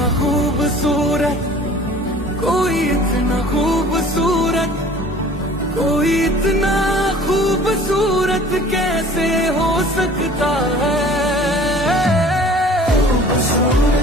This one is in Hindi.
इतना खूबसूरत, कोई इतना खूबसूरत, कोई इतना खूबसूरत कैसे हो सकता है। खूबसूरत